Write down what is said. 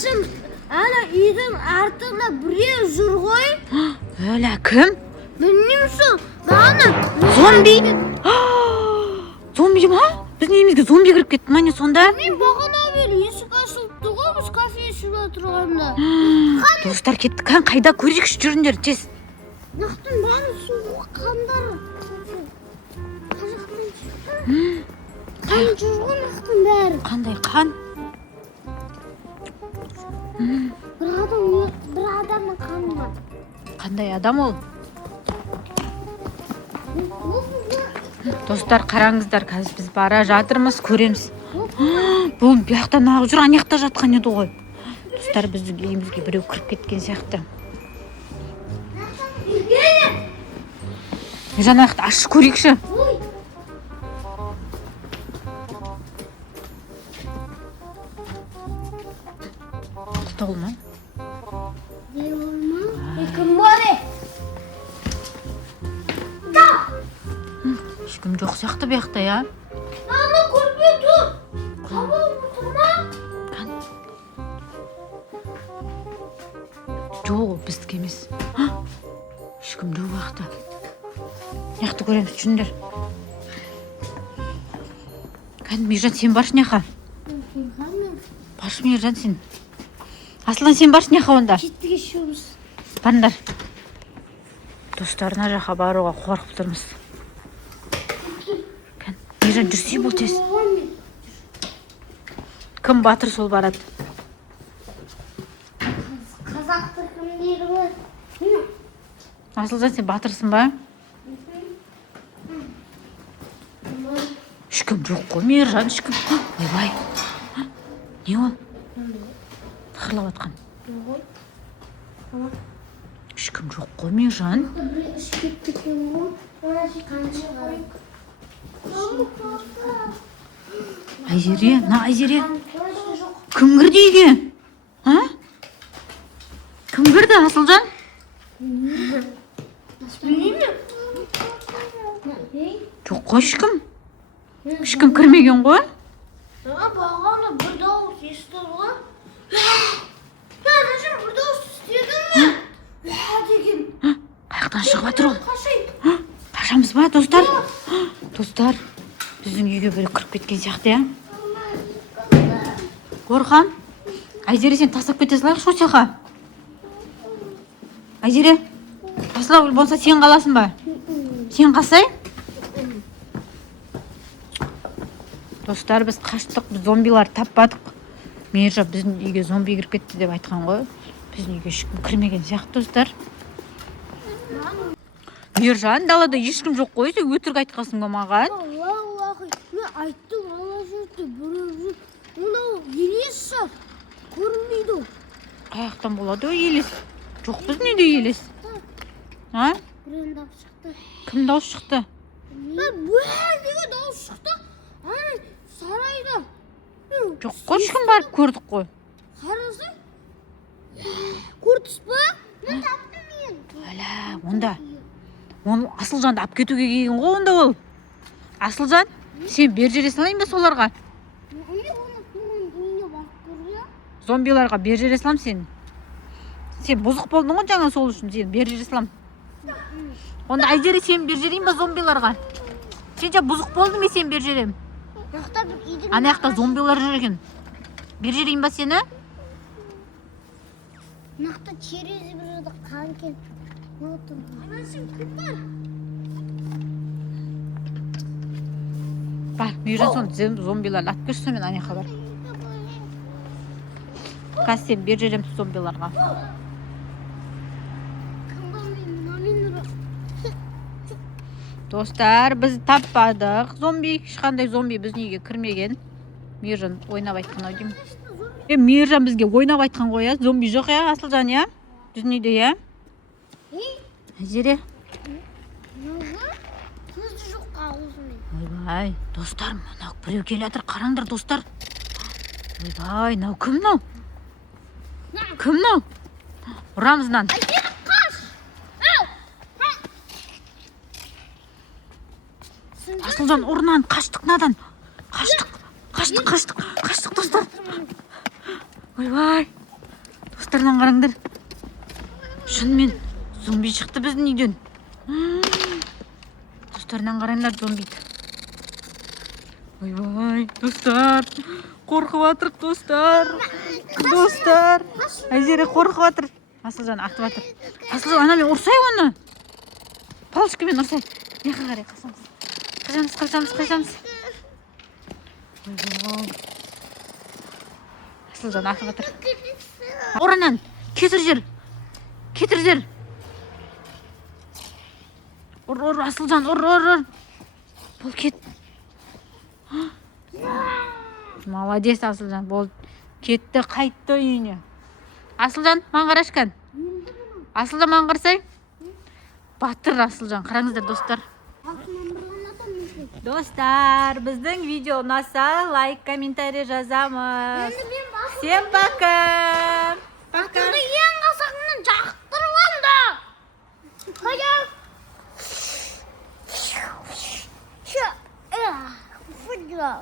Анашым, ана үйдің артында біреу жүр ғой. Öyle kim? Білмеймсің, бағана Зомби? Зомби ма? Біздің үйімізге зомби кіріп кетті ма не сонда? мен бағана бері есік ашылыпты ғой, біз кофе ішіп отырғанда. Достар кетті. Қайда көрейікші, жүріңдер тез. Нақтың бәрі суық қандары. Қан жүр ғой нақтың бәрі. Қандай қан? Bir adamın kanı var. Қандай адам ол? Достар, қараңыздар, қазір біз бара жатырмыз, көреміз. Бұл бұяқтан ағып жүр, ана жақта жатқан еді ғой. Достар, біздің үйімізге біреу кіріп кеткен сияқты. Жан аяқты ашып көрейікші. Құтыл ма? Ешкім жоқ сияқты бұяқта, я? Ана көрпе тұр. Қабыл тұрма. Жоқ, біздікі емес. Ешкім жоқ бұяқта. Яқты көреміз, жүндер. Мейіржан, сен баршы неқа? Баршы Мейіржан сен. Асылдан сен баршы неқа онда? Жетіге шуымыз. Барыңдар. Достарына жаққа баруға қорқып тұрмыз. Мейіржан, жүрсей бұл тез. Кім батыр сол барады? Қазақты кімдері бар? Асылжан, сен батырсың ба? Ешкім жоқ қой, Мейіржан, ешкім. Ойбай. Не ол? Тықырлап атқан. Ешкім жоқ қой, Мейіржан. Bir ışık ettiğim bu. Ona şey kancı var. Айзере, на Айзере. Кім кірді үйге? Кім кірді, Асылжан? Bilmiyorum. Жоқ қой, ешкім. Ешкім кірмеген ғой. Bağlı bir davul istiyor lan. Ya Recep bir davul istedin mi? Degin. Қаяқтан шығып жатыр ол? Kaşıydı. Қашамыз ба, достар? Достар, біздің үйге бір кіріп кеткен сияқты, я? Орхан, Айзере, сен тастап кете салайықшы осы жаққа. Айзере, тастап болса сен қаласың ба? Сен қалсай? Достар, біз қаштық, біз зомбилар таппадық. Мейіржан біздің үйге зомби кіріп кетті деп айтқан ғой. Біздің үйге ешкім кірмеген сияқты, достар. Мейіржан, далада ешкім жоқ қой, сен өтірік айтқансың ба маған? Vallahi ben ayttım Allah жүрді бір мынау елес шығар көрінбейді ол. Қаяқтан болады ой елес? Жоқ біздің үйде елес. Біреуін дауыс шықты. Кім дауыс шықты? Деген дауыс шықты. Ана сарайда. Жоқ қой, ешкім барып көрдік қой. Қарасай. Көрдіңіз ба? Мен таптым мен. Әлә, онда. Оны Асылжанды алып кетуге келген ғой онда ол. Асылжан, сен бер жере салайын ба соларға? Зомбиларға бер жере салам сен. Сен бұзық болдың ғой жаңа сол үшін, сен бер жере салам. Онда Айзере, сен бер жерейін ба зомбиларға? Сен жа бұзық болдың мен сен бер жерем. Ана жақта зомбилар жүр екен. Бер жерейін ба сені? Нақты терезе бір жерде қан келіп. Анашым кім бар? Бар, Мейіржан сон зомбиларды атып көрші, мен ана жаққа бар. Қазір сен бер жерем зомбиларға. Достар, біз таппадық. Зомби, ешқандай зомби біздің үйге кірмеген. Мейіржан ойнап айтқан ау деймін. Мейіржан бізге ойнап айтқан ғой, я? Зомби жоқ, я, Асылжан, я? Біздің үйде, я? Айзере. Көзі жоқ қағылысымен. Ойбай, достар, мынау біреу келе жатыр, қараңдар, достар. Ойбай, мынау кім мынау? Кім мынау? Ұрамыздан. Асылжан, ұрынан қаштық надан. Қаштық достар. Ойбай. Аяқтарынан қараңдар. Шынымен зомби шықты біздің үйден. Достарынан қараңдар, зомбиді. Ойбай, достар. Қорқып жатыр, достар. Достар. Айзере қорқып жатыр. Асылжан атып жатыр. Асылжан, анамен ұрсай оны. Палочкамен ұрсай. Меха қарай қашамыз. Ойбай. Асылжан атып жатыр. Оранан, кетір жер. Ұр, Асылжан, ұр. Бол, кет. Молодец, Асылжан. Бол, кетті, қайтты үйіне. Асылжан, маған қарашқан. Асылжан, маған қарасай. Батыр Асылжан. Қараңыздар, достар. Достар, біздің видео ұнаса, лайк, комментарий жазамыз. Всем пока. Ең қасағынан жақтырып алды. Футбол.